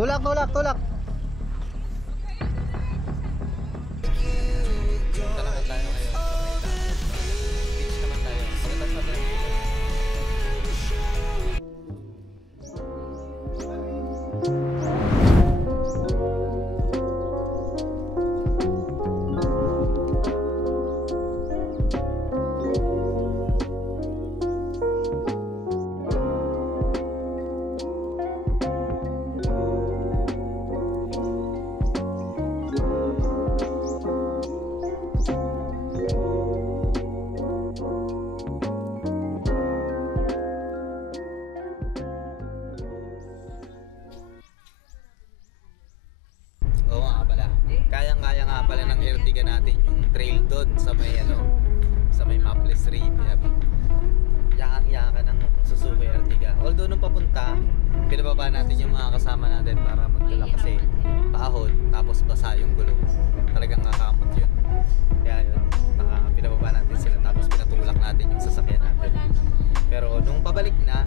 Tulak, tulak, tulak. Punta naman tayo ngayon sa may beach naman tayo. Pagkatapos natin ang dito. Oo nga pala. Kayang-kaya nga pala ng Ertiga natin yung trail doon sa may sa may Maples River. Yakang-yaka ng Suzuki Ertiga. Although nung papunta, pinababa natin yung mga kasama natin para magdala kasi paahon tapos basa yung gulong. Talagang kakamot yun. Kaya yun, pinababa natin sila tapos pinatulak natin yung sasakyan natin. Pero nung pabalik na,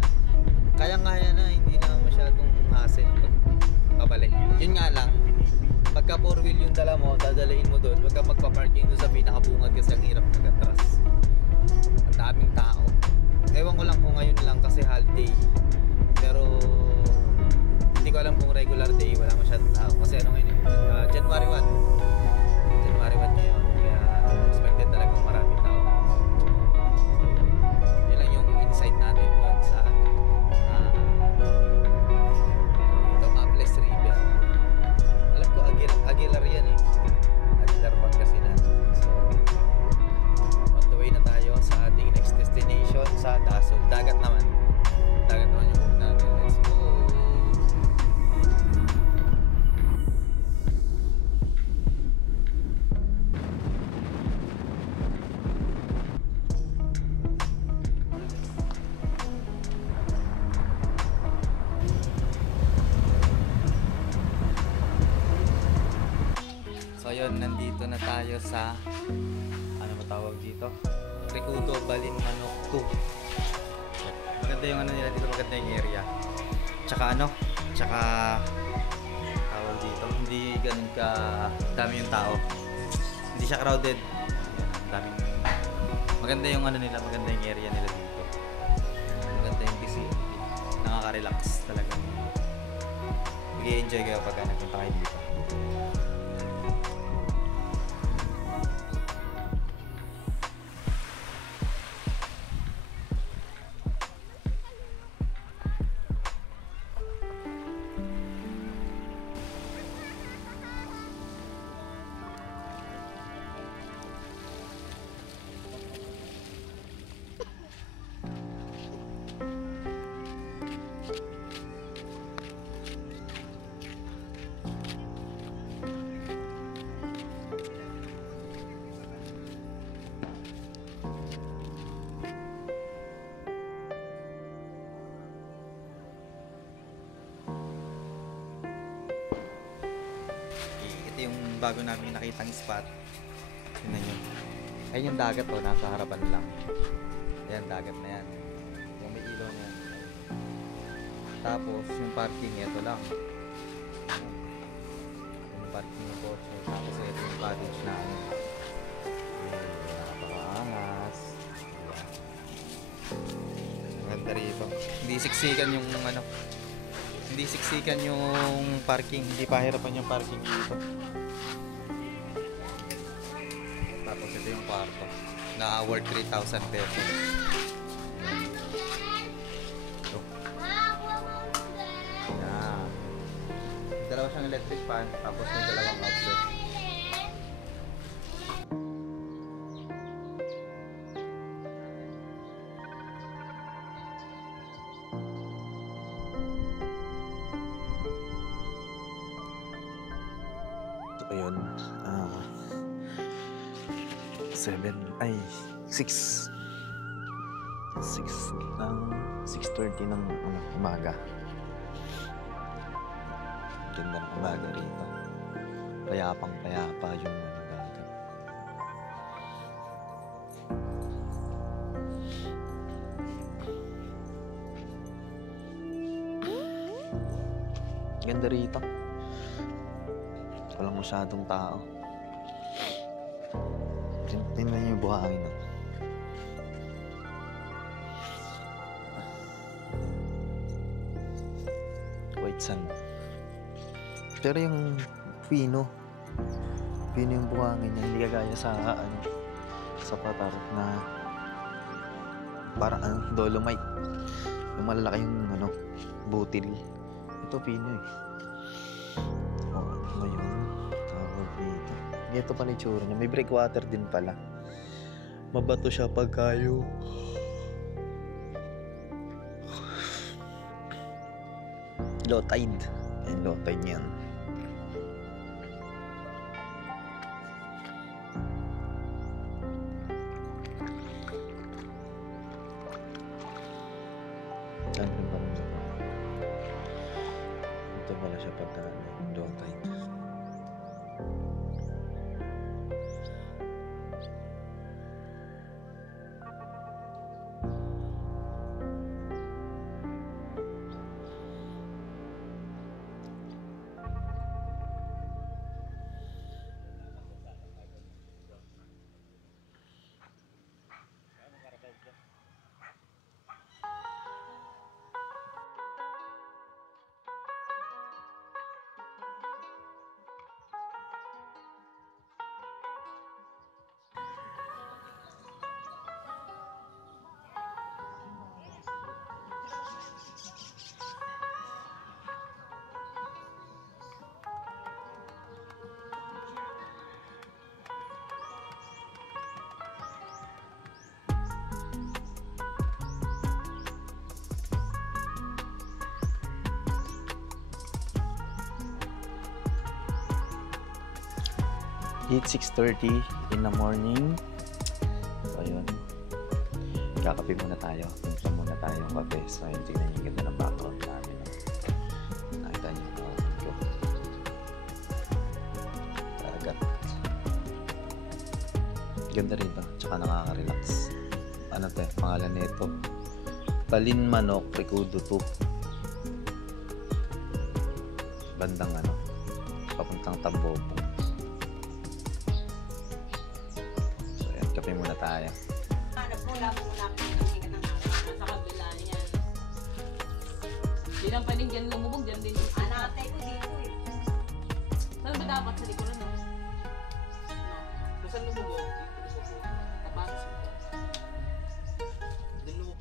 kayang-kaya na, hindi na masyadong hassle pag pabalik. Yun nga lang, pagka 4 wheel yung dala mo, dadalahin mo doon, wag kang magpa-parking doon sa pinakabungad kasi ang hirap mag-atras. Ang daming tao. Ewan ko lang kung ngayon lang kasi holiday. Pero hindi ko alam kung regular day, wala masyadong tao. Kasi ano ngayon, January 1. January 1 ngayon. Kaya expected talagang maraming tao. Yun lang yung insight natin doon sa ito, Maples River. Alam ko Aguilar yan eh. Aguilar Pangasinan. So on the way na tayo sa ating next destination sa Dasol. Dagat naman. Dagat naman yung move natin. Let's go. So yun, nandito na tayo sa ano matawag dito? Recrudo Balin Manok 2. Maganda yung ano nila dito, maganda yung area. Tsaka tsaka tawag dito, hindi ganun ka dami yung tao. Hindi siya crowded. Daming maganda yung ano nila, maganda yung area nila dito. Maganda yung vicinity. Nakaka-relax talaga. Mag-i-enjoy kayo pagka nagpunta kayo dito. Ito yung bago namin nakitang spot. Tingnan nyo. Ayun yung dagat oh, nasa harapan lang. Ayan, dagat na yan. Yung may ilaw na yan. Tapos yung parking, ito lang. Yung parking ng kotse. Tapos ito yung cottage na ano. Napakaangas. Maganda rito. Hindi siksikan yung ano. Hindi siksikan yung parking, hindi pahirapan yung parking dito. Tapos ito yung kwarto na worth 3,000 pesos. Ito. Yan. Dalawa siyang electric fan, tapos may dalawang outlet. Ayun, 6:30 ng umaga. Ganda ng umaga rito. Payapang payapa yung dagat. Ganda rito. Walang masyadong tao. Tingnan yung buhangin. White sand. Pero yung pino yung buhangin niya, hindi kagaya sa sa Patar na parang dolomite. Yung malalaki yung butil. Ito pino eh. Oo, ano yun? Tawag dito. Ito pala yung tsura niya. May breakwater din pala. Mabato siya pagkayo. Low tide. Ayan, low tide niyan. Saan yung barangay? Ito pala siya pagka low tide. It's 6:30 in the morning. So, ayun. Kakape muna tayo. Timpla muna tayo ng kape. So, ayun, tignan yung ganda ng background namin. Nakita niyo yung outfit ko. Dagat. Ganda rin to. Tsaka nakaka-relax. Ano to eh? Pangalan nito. Balin Manok Recodo 2. Bandang papuntang Tambopong. Kape muna tayo. Nagmula muna ako ng higat ng araw. Nasa kabila niyan. Di lang pwedeng dyan lumubog, dyan din yung anatay ko dito eh. Saan ba dapat sa likuran no? Saan lumubog? Dito lumubog. Tapos. Doon lumubog.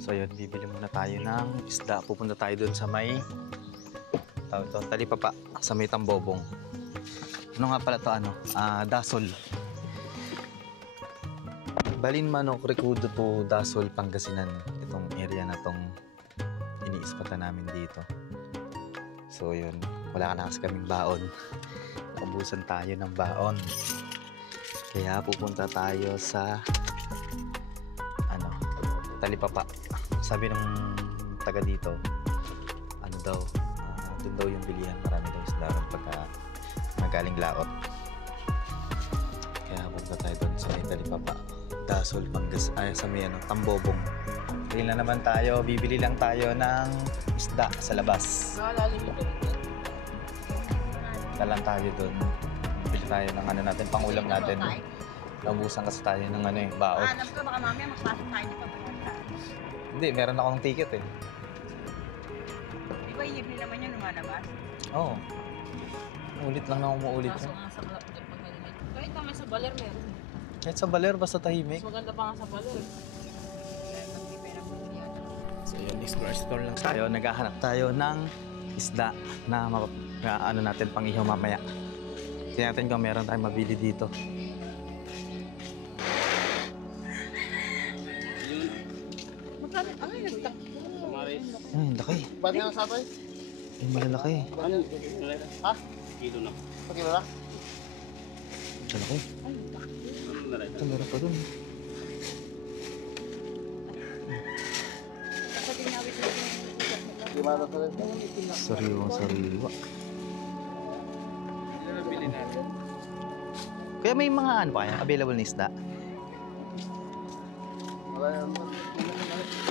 So yun, bibili muna tayo ng isda. Pupunta tayo dun sa may Talipapa, sa may Tambobong. Ano nga pala to Dasol. Balin Manok Recodo to Dasol, Pangasinan. Itong area na tong iniispatan namin dito. So yun, wala ka na kasi kaming baon. Naubusan tayo ng baon. Kaya pupunta tayo sa Talipapa. Sabi ng taga dito, doon daw yung bilihan. Marami daw isda ron pagka nagaling laot. Kaya pupunta tayo doon sa Talipapa. Dasol, sa may Tambobong. Bili na naman tayo, bibili lang tayo ng isda sa labas. Nakalalim ito. Dalan tayo doon. Bili tayo ng natin, pangulam natin. Naubusan kasi tayo ng baot. Alam ko baka mamaya magpasok tayo dito. Hindi, meron akong ticket eh. Di ba libre naman yun lumalabas? Oo. Ulit lang na umuulit Kaso yun. nga sa pag malimit. Kahit naman sa baler meron. Kahit sa baler, basta tahimik. Mas maganda pa nga sa baler. So yun, explore lang tayo. Naghahanap tayo ng isda na natin pang ihaw mamaya. Tingnan natin kung meron tayong mabili dito. Ay, laki. Ba't nga nasabay? Ay, malalaki. Ano? Ha? Kilo na. Pagkilo na? Malaki. Ito, meron pa dun. Estimado sa rin. Sariwang-sariwa. Kaya may mga ano pa kaya? Available na isda? Wala yan.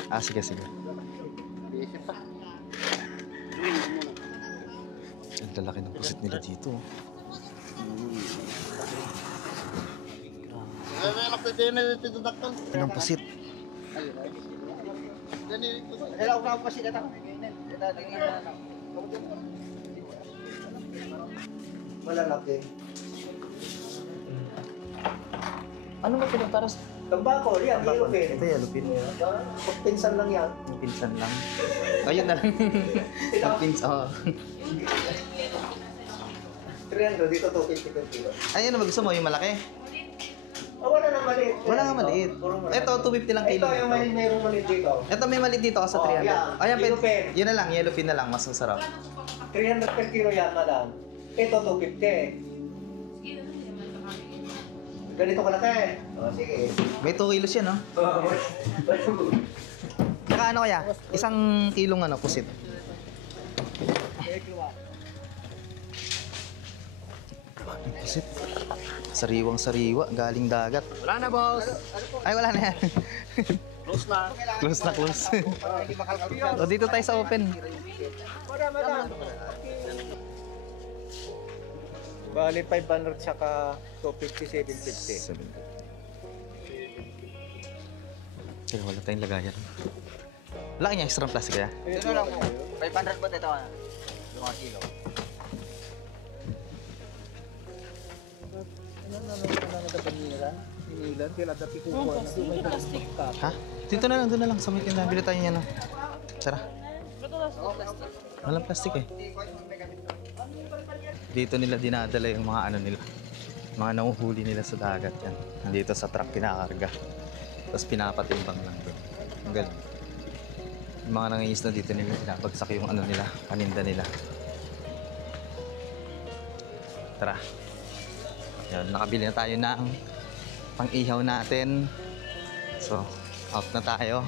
Ah, sige, sige. Iisip pa. Ang lalaki ng pusit nila dito. Ay, anak ko din na tinudaktan. Ang pusit. Hello, ako pa sila. Malalaki. Ano ba ito? Para sa... Tambako, yan, Ito, yelupin. yelupin. Pinsan lang yan. Yung pinsan lang. Ayun na lang. Yung pinsan. Oh. 300, dito 250 per kilo. Ay, ano ba gusto mo? Yung malaki? Oh, wala nang maliit. Wala nga maliit. Ito, 250 lang kilo. Ito, yung mayroong maliit dito. Ito may maliit dito kasi Oh, 300. yan. Ayan, Yellowfin. yun na lang. Yellowfin na lang. Mas masarap. 300 per kilo yan, madam. Ito, 250. Ganito kalaki. Oh, sige. May 2 kilos yan, no? Saka ano kaya? Isang kilong ano, pusit. Ang pusit. Sariwang-sariwa. Galing dagat. Wala na, boss. Ay, wala na yan. Close na. Close na, close. O, dito tayo sa open. Bali, 500 saka 250, 750. Pero wala tayong lagayan. Wala kanya extra plastic kaya? Ito lang mo. 500 ba ito? 5 kilo. Ha? Dito na lang, doon na lang. Sa may tindahan. Bili tayo niya na. Tara. Walang plastic eh. Dito nila dinadala yung mga ano nila. Mga nahuhuli nila sa dagat yan. Nandito sa truck pinakarga. Tapos pinapatimbang lang doon. Ang galing. Yung mga nangingisda dito nila, pinapagsak yung ano nila, paninda nila. Tara. Yan, nakabili na tayo ng pang-ihaw natin. So, out na tayo.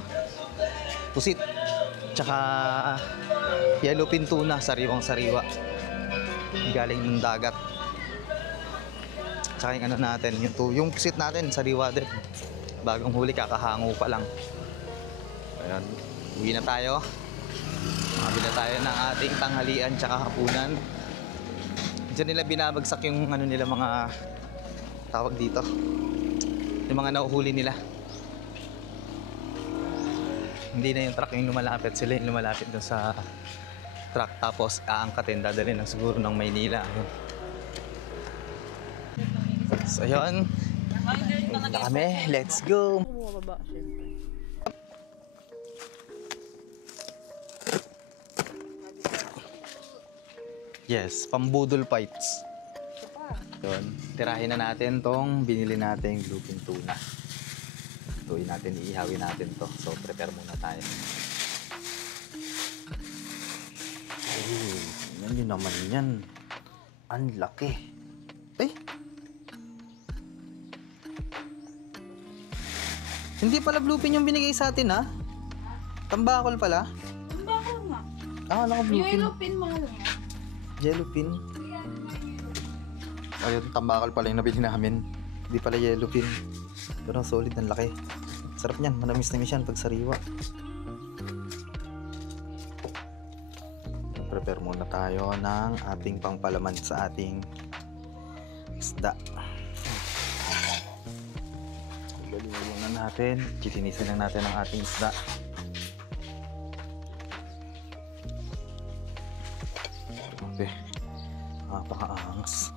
Pusit. Tsaka yellowfin tuna, sariwang-sariwa. Galing ng dagat. Tsaka yung ano natin, yung pusit natin, sariwa din. Bagong huli, kakahango pa lang. Ayan, uwi na tayo. Makabili na tayo ng ating tanghalian tsaka hapunan. Diyan nila binabagsak yung ano nila, mga tawag dito, yung mga nauhuli nila. Hindi na yung truck yung lumalapit, sila yung lumalapit doon sa truck, tapos aangkatin, dadalhin ng siguro ng Maynila. So yun, na kami, let's go. Yes, pambudol fights. Yun, tirahin na natin tong binili natin bluefin tuna. Tuloy natin, iihawin natin to. So prepare muna tayo. Yan yun naman yan. Ang laki. Eh? Hindi pala bluefin yung binigay sa atin, ha? Tambakol pala. Tambakol nga. Ah, naka-bluefin. Yellowfin mahal nga. Yellowfin. Ayun, tambakol pala yung nabili namin. Hindi pala yellowfin. Pero solid, ang laki. Sarap niyan, manamis-namis yan pag sariwa. Prepare muna tayo ng ating pangpalaman sa ating isda. Galingan muna natin. Kitinisin lang natin ang ating isda. Okay. Napakaangas.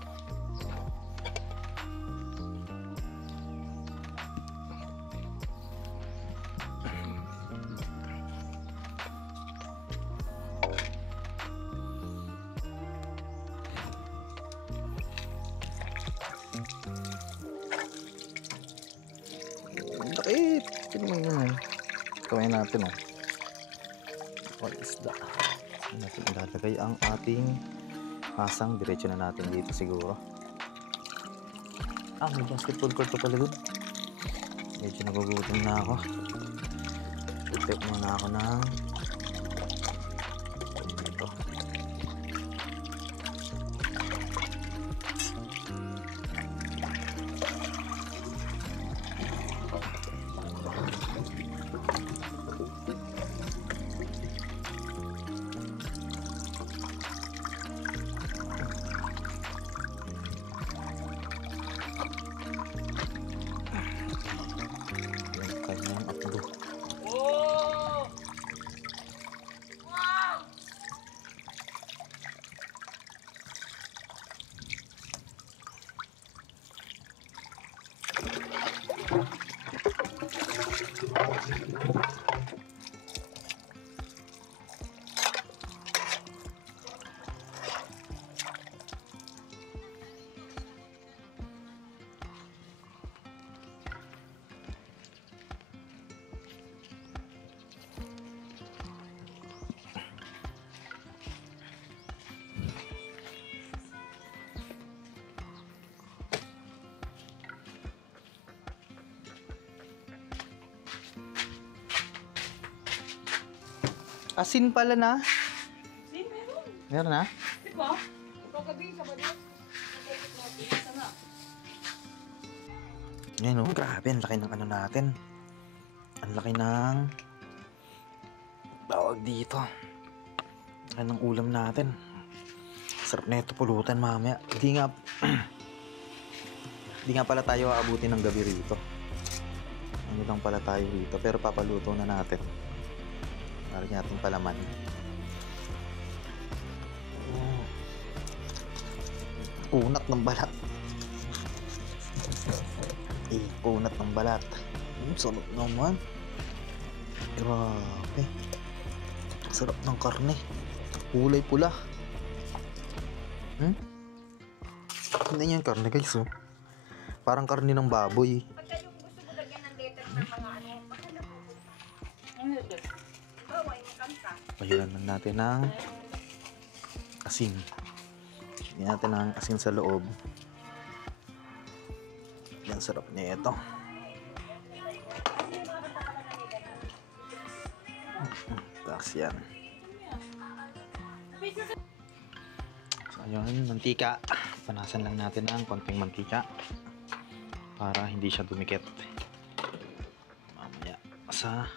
Bakit? Ito naman yun. Kawin natin oh. What is that? Saan natin ilalagay ang ating hasang? Diretso na natin dito siguro. Ah, may basketball court pa pala dun. Medyo nagugutom na ako. Tutip muna ako ng Asin pala na. Sin, meron. Meron na? Diba? Kagabi, Sabado. Nakikit natin. Isa na. Ngayon oh, grabe, ang laki ng ano natin. Ang laki ng tawag dito. Ang laki ng ulam natin. Sarap na ito pulutan mamaya. Hindi nga pala tayo aabutin ng gabi rito. Ano lang pala tayo rito. Pero papaluto na natin. Para natin palaman. Kunat ng balat. Kunat ng balat. Sarap naman. Grabe. Sarap ng karne. Kulay pula. Hindi yan karne guys oh. Parang karne ng baboy. Pagka yung gusto mo lagyan ng letter ng mga ano, pakala mo. Ano ito? Bawa yung kanta. Payunan lang natin ng asin. Lagyan natin ng asin sa loob. Yan, sarap niya ito. Tapos yan. So ayun, mantika. Panasan lang natin ng konting mantika para hindi siya dumikit. Mamaya sa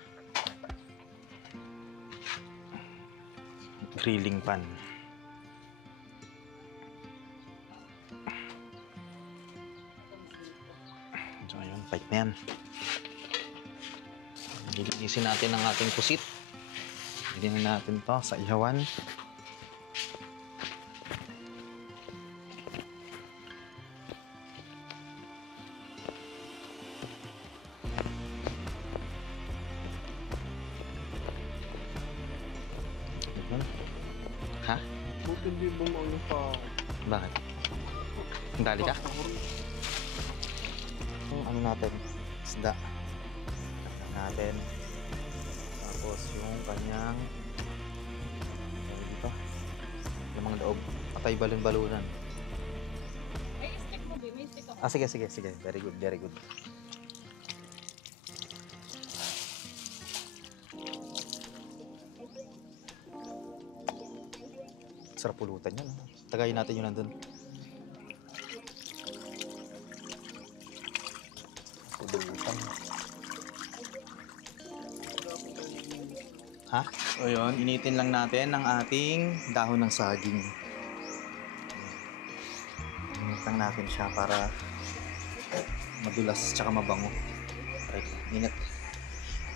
grilling pan. So ayun, pipe na yan. Lilinisin natin ang ating pusit. Lilinisin natin to sa ihawan. Ha? Buti hindi bumalo pa. Bakit? Dali ka? Yung ano natin, isda. Natin. Tapos yung kanyang dito. Yung mga daog. Patay balon-balunan. May stick mo, Bi. May stick ako. Ah, sige, sige, sige. Very good, very good. Sarap pulutan yan. Tagayin natin yung nandun. Pulutan. Ha? O yun, initin lang natin ang ating dahon ng saging. Init lang natin siya para madulas tsaka mabango. Right, init.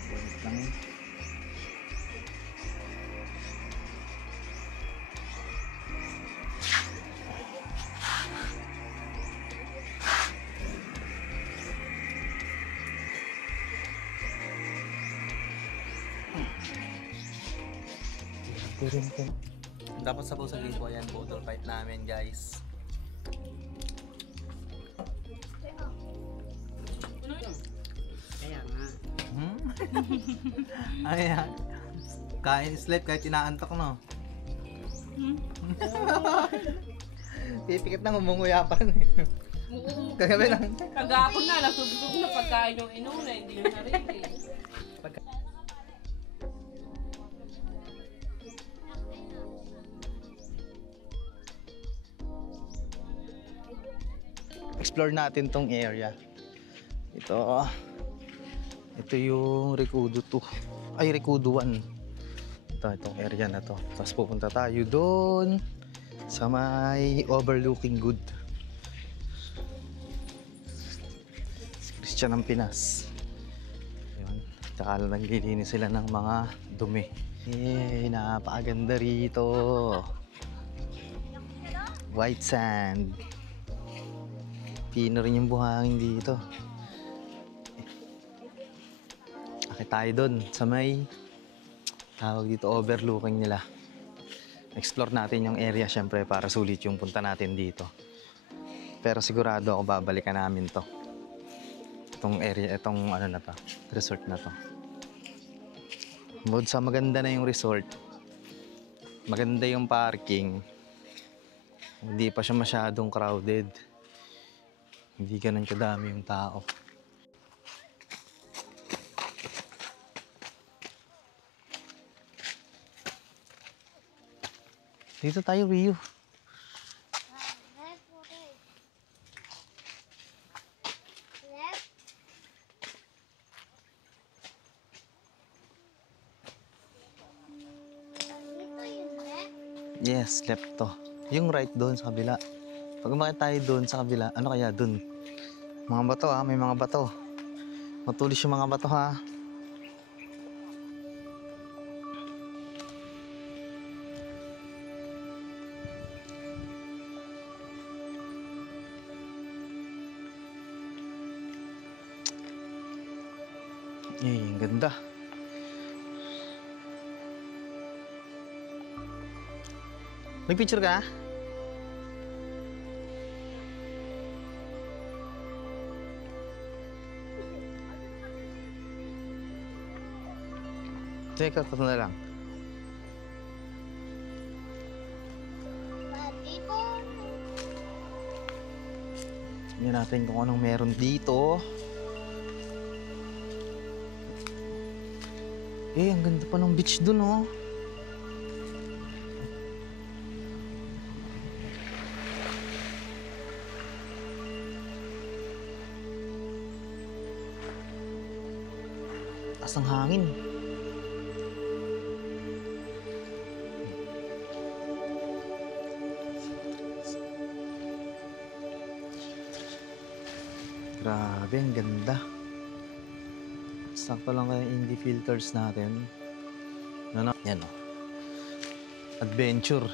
Init lang. Dapat sa sa lipo yan, bottle fight namin guys. Kaya nga. Ayan. Kain sleep kahit inaantok no. Pipikit na umunguya pa rin. Kagabi lang. Kagapon na, nasubsog na pagkain yung inuna, hindi yung sarili. Explore natin tong area. Ito yung Recodo 2. Ay, Recodo 1. Itong area na to. Tapos pupunta tayo doon sa may overlooking good. Christian ng Pinas. Ayun. Tsaka lang naglilinis sila ng mga dumi. Napakaganda rito. White sand. Pino rin yung buhangin dito. Akit tayo doon sa may tawag dito, overlooking nila. Explore natin yung area syempre para sulit yung punta natin dito. Pero sigurado ako babalikan namin to. Itong area, itong ano na to, resort na to. Bukod sa maganda na yung resort, maganda yung parking. Hindi pa siya masyadong crowded. Hindi ganun kadami yung tao. Dito tayo, Rio. Yes, left to. Yung right doon sa kabila. Pag umakit tayo doon sa kabila, ano kaya doon? Mga bato ha, may mga bato. Matulis yung mga bato ha. Eh, ang ganda. Nagpicture ka na? Teka, ito na lang. Tingnan natin kung anong meron dito. Eh, ang ganda pa ng beach dun, oh. Taas ng hangin. Grabe, ang ganda. Sakto lang kaya indie filters natin. Ano? Yan, oh. Adventure.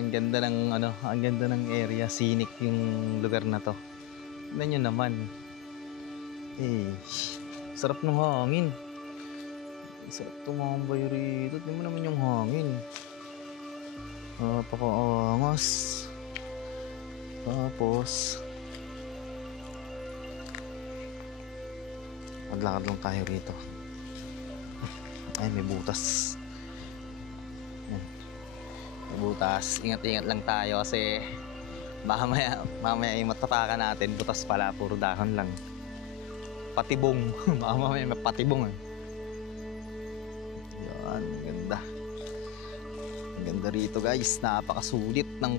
Ang ganda ng ang ganda ng area, scenic yung lugar na to. Tignan nyo naman. Eh, sarap ng hangin. Sarap tumambay rito. Tignan mo naman yung hangin. Napakaangas. Tapos maglakad lang tayo rito. Ay, may butas. May butas. Ingat-ingat lang tayo kasi mamaya yung matatakan natin. Butas pala, puro dahon lang. Patibong. Mamaya may patibong. Yan, ang ganda. Ang ganda rito, guys. Napakasulit ng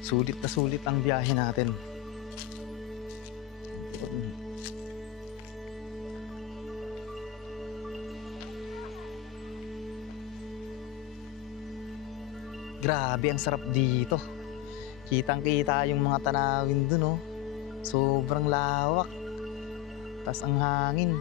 sulit na sulit ang biyahe natin. Grabe, ang sarap dito. Kitang-kita yung mga tanawin dun, oh. Sobrang lawak. Tas ang hangin.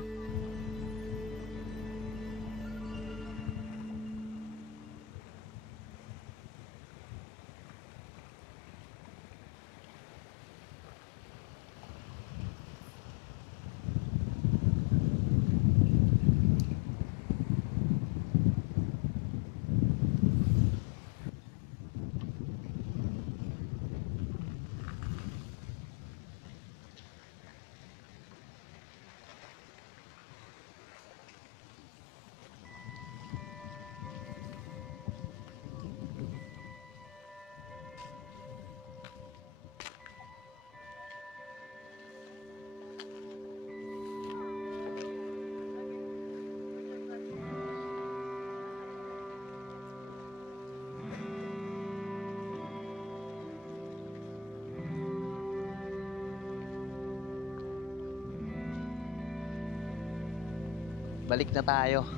Balik na tayo.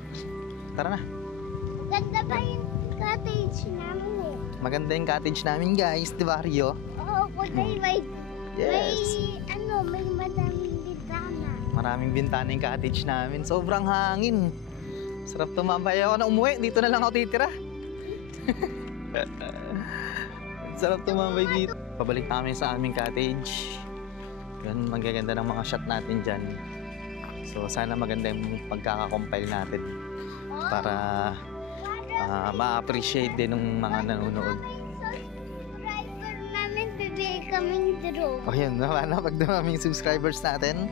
Tara na. Ganda ba yung cottage namin eh? Maganda yung cottage namin, guys. Di ba, Rio? Oo, kulay white. Yes. May madaming bintana. Maraming bintana yung cottage namin. Sobrang hangin. Sarap tumambay. Ako na umuwi. Dito na lang ako titira. Sarap tumambay dito. Pabalik namin sa aming cottage. Yan, magaganda ng mga shot natin dyan. So sana maganda yung pagkakakompile natin para ma-appreciate din ng mga nanonood. Subscriber namin, bibili kaming drone. O yun, na pag dumaming subscribers natin.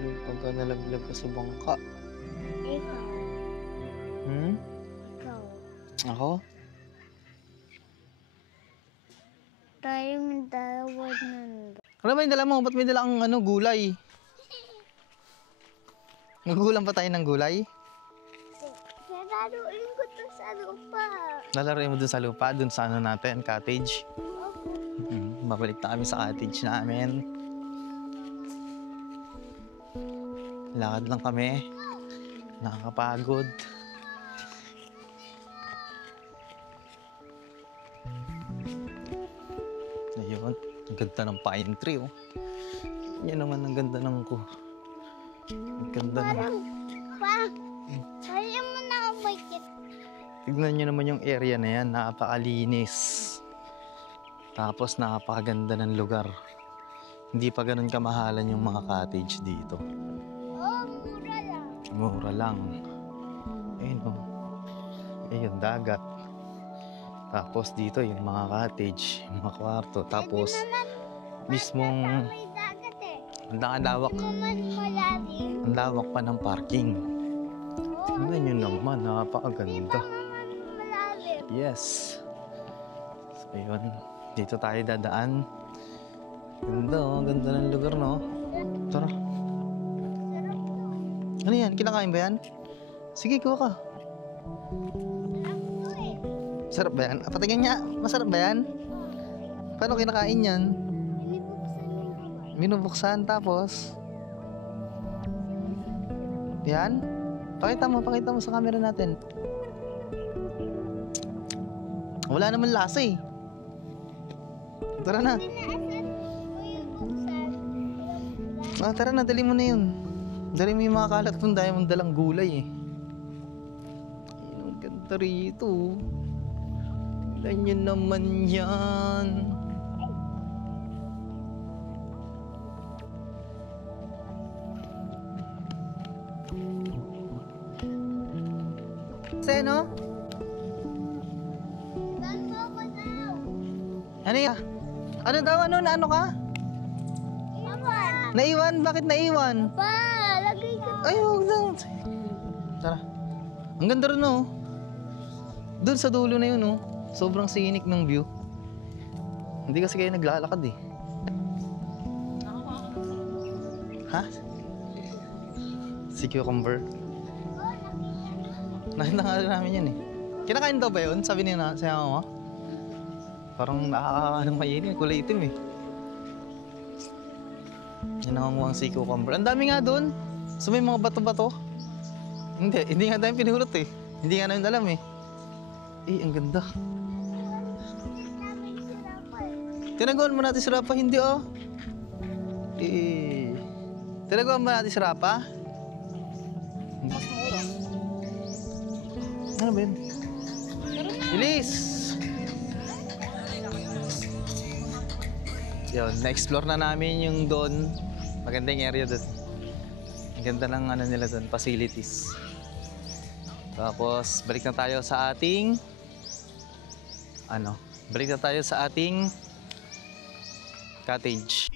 Pagka nalaglag ka sa bangka. Ikaw. Hmm? Ikaw. Ako? Tayo may dalawa nandun. Ano ba yung dala mo? Ba't may dala kang gulay? Nagugulang pa tayo ng gulay? Lalaruin ko to sa lupa. Lalaroin mo dun sa lupa, dun sa natin, cottage. Babalik na kami sa cottage namin. Lakad lang kami. Nakakapagod. Ayun, ang ganda ng pine tree, oh. Yan naman ang ganda ng ko. Ang ganda ng... Kaya mo na ako bakit. Tignan nyo naman yung area na yan, napakalinis. Tapos napakaganda ng lugar. Hindi pa ganun kamahalan yung mga cottage dito. Oh, mura lang. Mura lang. Ayun, oh. Ayun, dagat. Tapos dito yung mga cottage, yung mga kwarto. Tapos mismong May dagat eh. ang lawak. Hindi naman malalim. Ang lawak pa ng parking. Tingnan nyo naman, napakaganda. Malalim. Yes. So, ayun. Dito tayo dadaan. Ganda, oh. Ganda ng lugar, no? Tara. Sarap to. Ano yan? Kinakain ba yan? Sige, kuha ka. Sarap to eh. Sarap ba yan? Patingin niya. Masarap ba yan? Paano kinakain yan? Binibuksan mo. Minubuksan, tapos... Yan? Pakita mo sa camera natin. Wala naman lasa eh. Tara na. Pinaasan ko yung buksan. Tara na, dali mo na yun. Dali mo yung mga kalat kung dahil mong dalang gulay eh. Ayun, ang ganda rito. Wala nyo naman yan. Kasi no? Saan mo ako daw? Ano yan? Ano daw? Ano ka? Iwan. Naiwan? Bakit naiwan? Pa, lagay ko. Ay, huwag na. Tara. Ang ganda rin, oh. Doon sa dulo na yun, oh. Sobrang scenic ng view. Hindi kasi kayo naglalakad, eh. Ha? Si Cucumber. Nakita nga rin namin yan, eh. Kinakain daw ba yun? Sabi niya sa mama. Parang nakakaanong mayin, kulay itim, eh. Yan nanganguha ang si Cucumber. Ang dami nga doon. So may mga bato-bato. Hindi nga tayo pinulot eh. Hindi nga namin alam eh. Eh, ang ganda. Tinagawan mo natin si Rapa, hindi oh. Eh, tinagawan mo natin si Rapa? Ano ba yun? Bilis! Yun, na-explore na namin yung doon. Magandang area doon. Ang ganda ng ano nila doon, facilities. Tapos, balik na tayo sa ating cottage.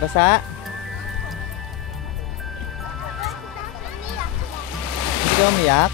Basa? Hindi ka umiyak?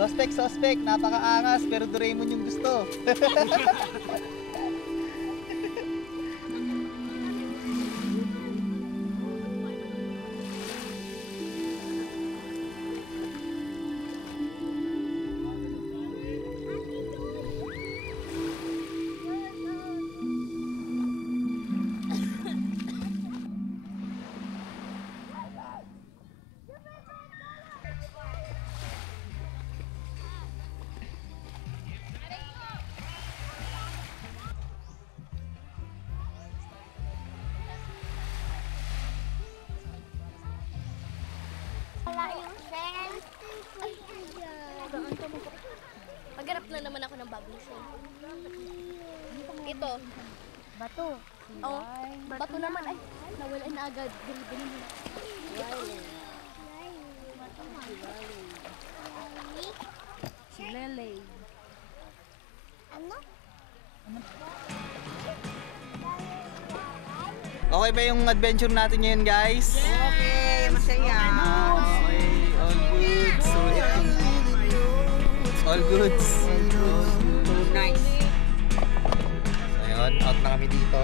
Suspect, napakaangas pero Doraemon yung gusto. Wala yung sense. Ay, maghanap na naman ako ng bagong sense. Ito. Bato. Oh, bato naman. Ay, nawala na agad. Bili mo. Si Lele. Ano? Okay ba yung adventure natin ngayon, guys? Okay, masaya. Okay, all goods. All goods. Nice. So, ayun, out na kami dito.